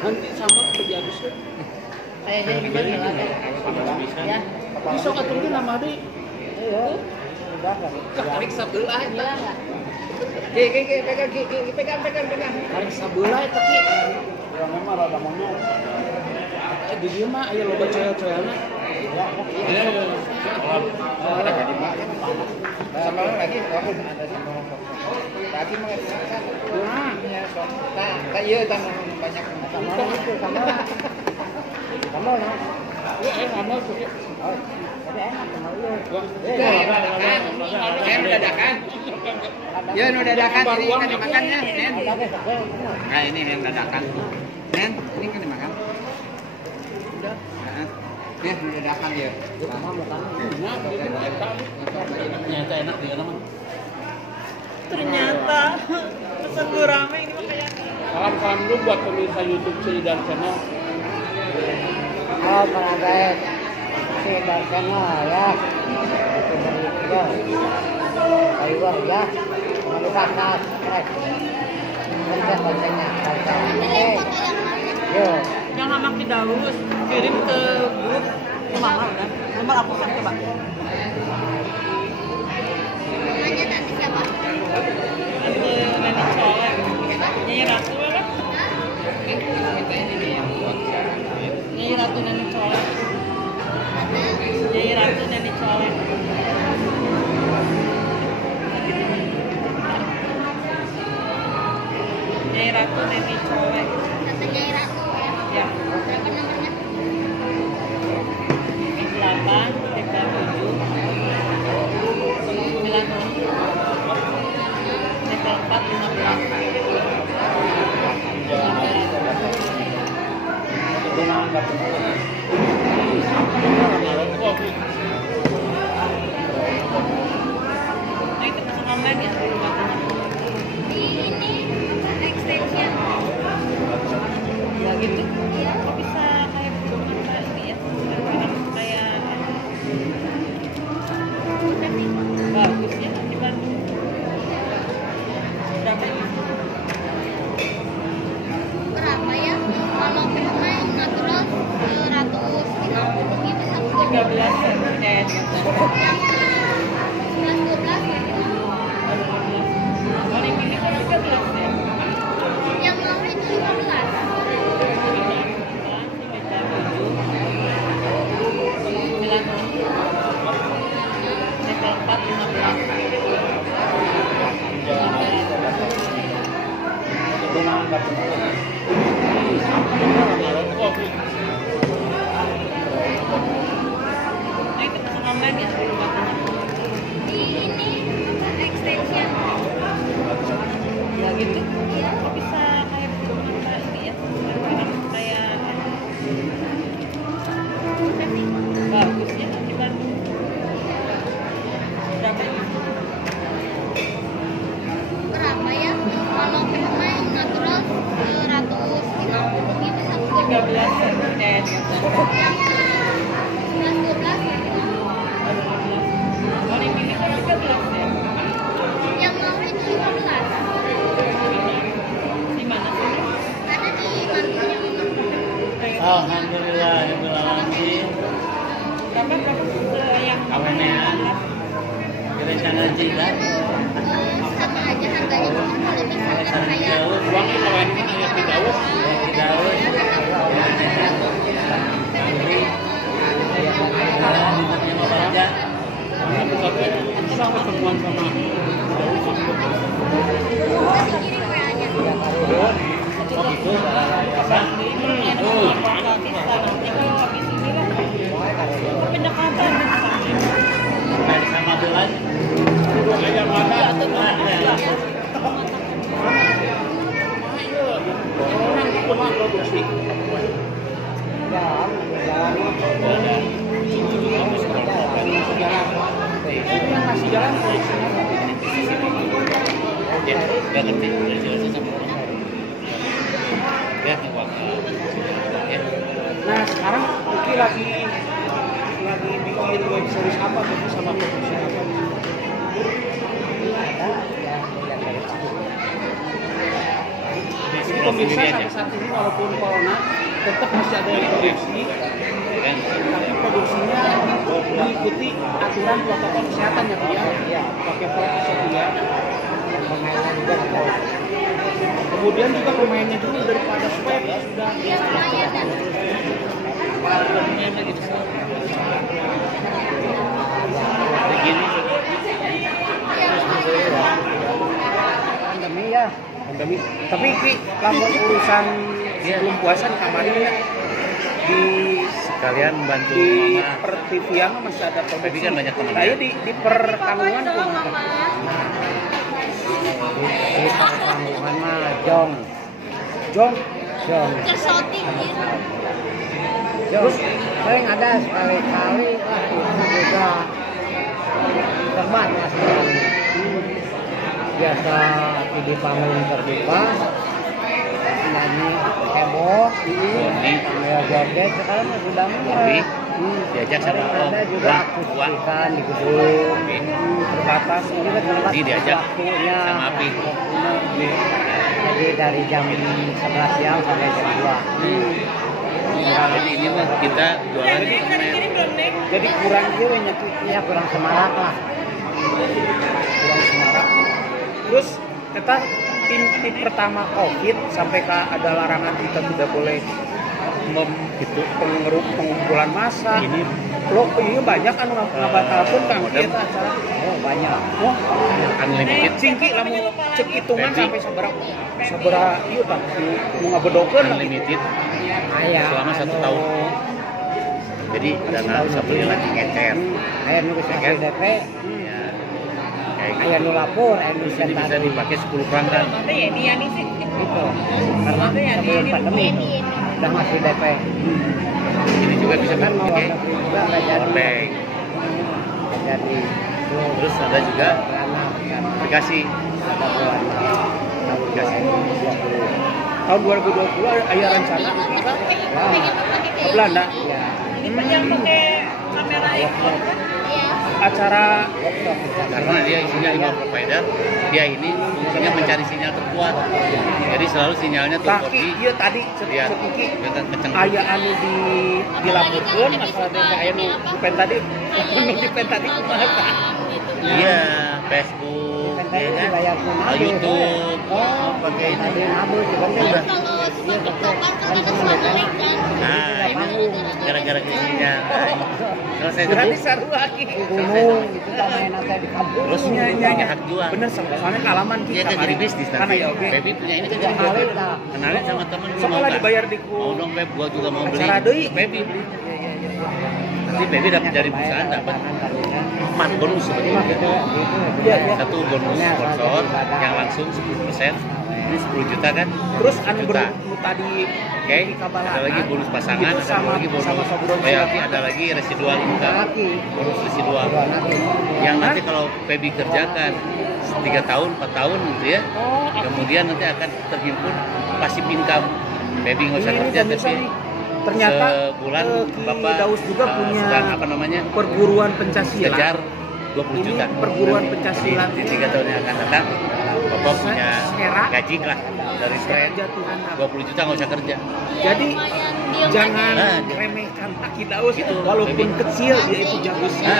Nanti sama kerja habisnya. Kayaknya juga ya. Bisa aturnya nama di. Iya. Udah enggak? Tarik sebelah. Gila enggak? Pegang. Tarik sebelah itu ki. Ya memang rada monyet. Di dieu mah aya loba cewek-cewekna. Iya. Ada jadi mak. Sama lagi aku ada sama lagi mah kan. Nah, Nah, iya kan banyak Sama itu sama. Sama ya. ya sama tuh. Oh. Jadi enak sama lu. Saya dadakan. Ya, nu dadakan ini kan dimakannya, Nen. Nah, ini yang dadakan. Nen, ini kan dimakan. Udah. Ya, nu dadakan ya. Sama makan. Ternyata enak dia nama. Ternyata pesan gue rame ini mah kayak Salam dulu buat pemirsa YouTube Cidan Channel. Oh, para guys. Si Darkana ya. Itu dari juga. Ayo ya. Jangan lupa subscribe. Lonceng-loncengnya. Yo. yang nama Kidaus kirim ke grup ke mama udah. Nomor aku kan coba. Namanya tadi siapa? Ke Nani Colek. Nyai Ratu kan? Nyai Ratu Nani Colek. Nyai Ratu Nani Colek. Nyai Ratu Nani Colek. Tante Nyai Ratu ya. Ya. Berapa nomornya? 8 37 Nah itu pesan online ya dulu waktunya. Di ini extension. Ya gitu. Kok bisa kayak begitu kayak ini ya? Kayak bagus ya di Bandung. Berapa ini? Berapa ya? Kalau kita main natural 150 gitu satu 13 ya? yang 11-12 Oh ini kan 13 ya? yang mau itu 15. Nah itu pesan online ya dulu waktunya. Di ini extension. Ya gitu. Kok bisa kayak begitu kayak ini ya? Kayak bagus ya di Bandung. Berapa ini? Berapa ya? Kalau kita main natural 150 gitu satu 13 ya? yang 11-12 Oh ini kan 13 ya? yang mau itu 15. Di mana sih? Ada di mantunya Mama. Alhamdulillah, alhamdulillah. Berapa yang Kawennya. Rencana jidat. Sama aja harganya cuma kalau misalkan kayak Uangnya kawan ini ya di Daus. Sama ketemuan sama dikirim WA-nya. Oh gitu. Pendekatan Sama bulan. ayam ada. Orang cuma produksi. Yang masih jalan Ya, udah ngerti. Udah jelas sama orang. Ya, ya. Nah sekarang Uki lagi bikin web series apa tuh sama produksi apa? Ada yang dari pemirsa sampai saat ini walaupun corona tetap masih ada yang produksi, tapi produksinya mengikuti aturan protokol kesehatan ya Pak ya. Iya. Pakai protokol ya. Pemainnya juga sudah. Kemudian juga pemainnya dulu daripada swab ya sudah. Pemainnya gitu. Begini. Pandemi ya. Pandemi. Tapi Ki, lamun urusan sebelum puasa di kamarin ya di Sekalian bantu di mama. per TV-an masih ada Tapi produksi. kan banyak temennya. Kayak di pertanggungan kumaha? Di perkampungan mah Jong. Jong, Tersotik gitu. Jong. Paling ada sekali-kali lah itu juga terbatas sekali. Biasa di panggung terbuka, nyanyi heboh, Ini sambil joget sekarang mah sudah Tapi, mulai. diajak sama Paling ada juga Wah, akustikan di gedung, terbatas. Ini kan terbatas Ini diajak waktunya. sama Api. Waktunya. Jadi dari jam 11 siang sampai jam 2. Jadi ini mah kita jualan di permen. jadi kurang dia Ki. Ya kurang semarak lah. Kurang semarak. Terus kita tim pertama COVID sampai ke ada larangan kita tidak boleh itu pengumpulan massa. Ini Lo ini banyak kan ngabatalkeun Kang kita acara. Oh banyak. Wah, unlimited. singki lamun cek hitungan Berarti- sampai sabaraha ieu tah nu ngabedokeun lah. Unlimited Ayah. selama 1 tahun. Jadi dana sabeli lagi ngecer. Ayah nulis hasil DP. Ya. Kayak gitu. Ayah nu lapor. Ayah nu Terus ini bisa tadi. dipakai 10 pelanggan. Nanti ya dia nih sih. Gitu. Karena sebelum pandemi itu udah masih DP. Ini juga bisa Kan mau dipakai negeri juga nggak jadi. power bank. Nggak jadi. Terus ada juga Karena aplikasi. ada bulan Aplikasi. Tahun 2020 aya rencana kita ke Belanda. Ya. Ini yang pakai kamera itu. Acara Karena dia isinya 5 provider, dia ini fungsinya mencari sinyal terkuat. Jadi selalu sinyalnya tuh kaki ieu tadi lihat ceki kenceng. aya anu dilaporkeun masalah DP aya nu dipen tadi nu dipen tadi kumaha tah? Iya, Facebook, Kan ya tadi kan? layar kunabe, YouTube, Oh, pakai ini. tadi nabu juga Udah. Kalau suka tiktokan kan ada suka nge-like kan. Nah, ini gara-gara isinya. Kalau saya Berarti tutup, saru lagi. di gunung itu sama yang nanti di kampung. terus punya hak jual. Bener soalnya kalaman Dia kita kan jadi bisnis Kan nanti. ya oke. Baby punya ini kan jadi Kenalin bisnis. lah. Kenalin sama temen gua Sekolah mau nggak? dibayar di ku. Mau dong Beb, gua juga mau beli. Acara deui. Baby beli. Nanti Baby dapat dari perusahaan dapat 4 bonus sebetulnya. Iya, Satu bonus sponsor yang langsung 10%. Ini 10 juta kan? Terus anu Juta. bermu tadi Oke, di Kabalan, ada lagi bonus pasangan, itu ada sama lagi bonus sama Sobron royalti, ada lagi residual income, bonus residual. Yang nanti kalau Baby kerjakan 3 tahun, 4 tahun gitu ya, kemudian nanti akan terhimpun pasif income. Baby nggak usah Ini kerja pemirsa tapi nih. Ternyata sebulan Ki Bapak Daus juga punya sedang apa namanya perguruan pencasilat. kejar 20 Ini juta. perguruan Jadi pencasilat di 3 tahun yang akan datang Bapak punya Sera. gaji lah dari saya Jatuhan. 20 juta nggak usah kerja. Jadi jangan Nah, remehkan Ki Daus Gitu, walaupun Baby. kecil dia itu jagusnya.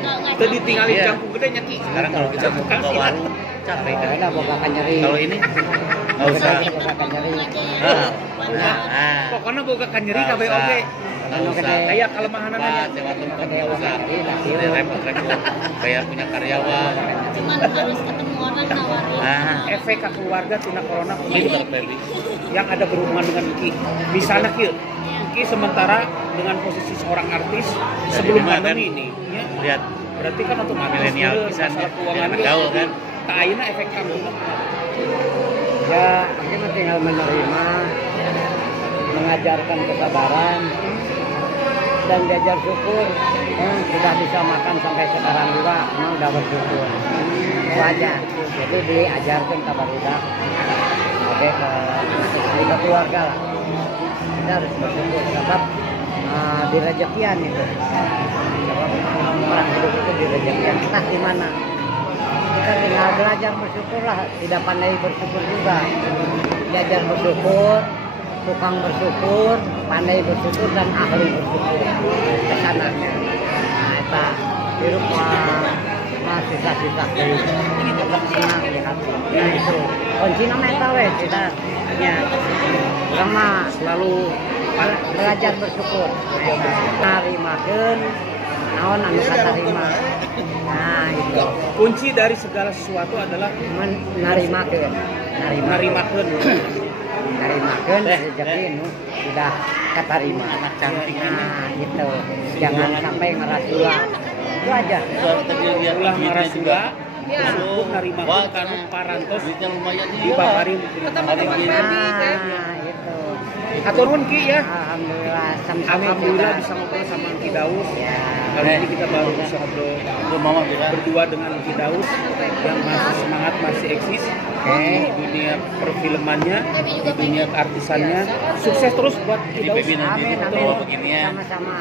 Nah, Tadi tinggalin Iya. jangkung gedenya Ki. sekarang kalau kita mau buka warung capek kan. Ada bokakan nyeri. Kalau ini nggak usah. Bokakan nyeri. Nah, Pokoknya boga kan nyeri nggak kabeh usah. oge. Nggak usah. Kayak kelemahan Pak, aja. sewa tempat nggak usah. Jadi repot-repot. Kayak punya karyawan. Cuman harus ketemu orang nawarin. Nah, Efek ke keluarga tina corona pinter Baby. yang ada berhubungan dengan Ki. Misalnya Ki, Ki sementara dengan posisi seorang artis sebelum lima, pandemi kan? ini, ya, Lihat berarti kan otomatis milenial dia pisan masalah ya. keuangan Biar dia gaul kan. tak ayeuna efek kamu. Ya, kita tinggal menerima, mengajarkan kesabaran, dan belajar syukur. Sudah bisa makan sampai sekarang juga, emang udah bersyukur. Itu aja. Jadi diajarkan kabar udah. Oke, ke keluarga lah. Kita harus bersyukur sebab di rezekian itu. Sebab orang hidup itu di rezekian. Entah di mana. Kita tinggal belajar bersyukur lah. Tidak pandai bersyukur juga. belajar bersyukur, tukang bersyukur, pandai bersyukur dan ahli bersyukur ke sana. Nah, eta hirup mah susah-susah deui. Tetap senang di hati. Nah itu kuncinya mah eta we kita nya. Urang mah selalu belajar bersyukur. Narimakeun naon anu katarima. Nah itu Kunci dari segala sesuatu adalah narimakeun. narimakeun. Narimakeun rezeki nu sudah katarima. Nah gitu. Jangan sampai ngerasula. Itu aja. Ulah marasula, cukup narimakeun kana parantos dibabari Nah itu. Atur nuhun Ki ya. Alhamdulillah sama-sama Alhamdulillah kita. bisa ngobrol sama Ki Daus. Ya. Kali ini kita baru bisa ngobrol berdua dengan Ki Daus yang masih semangat, masih eksis di dunia perfilmannya, di dunia keartisannya. Sukses terus buat Ki Daus. Amin amin. Sama-sama.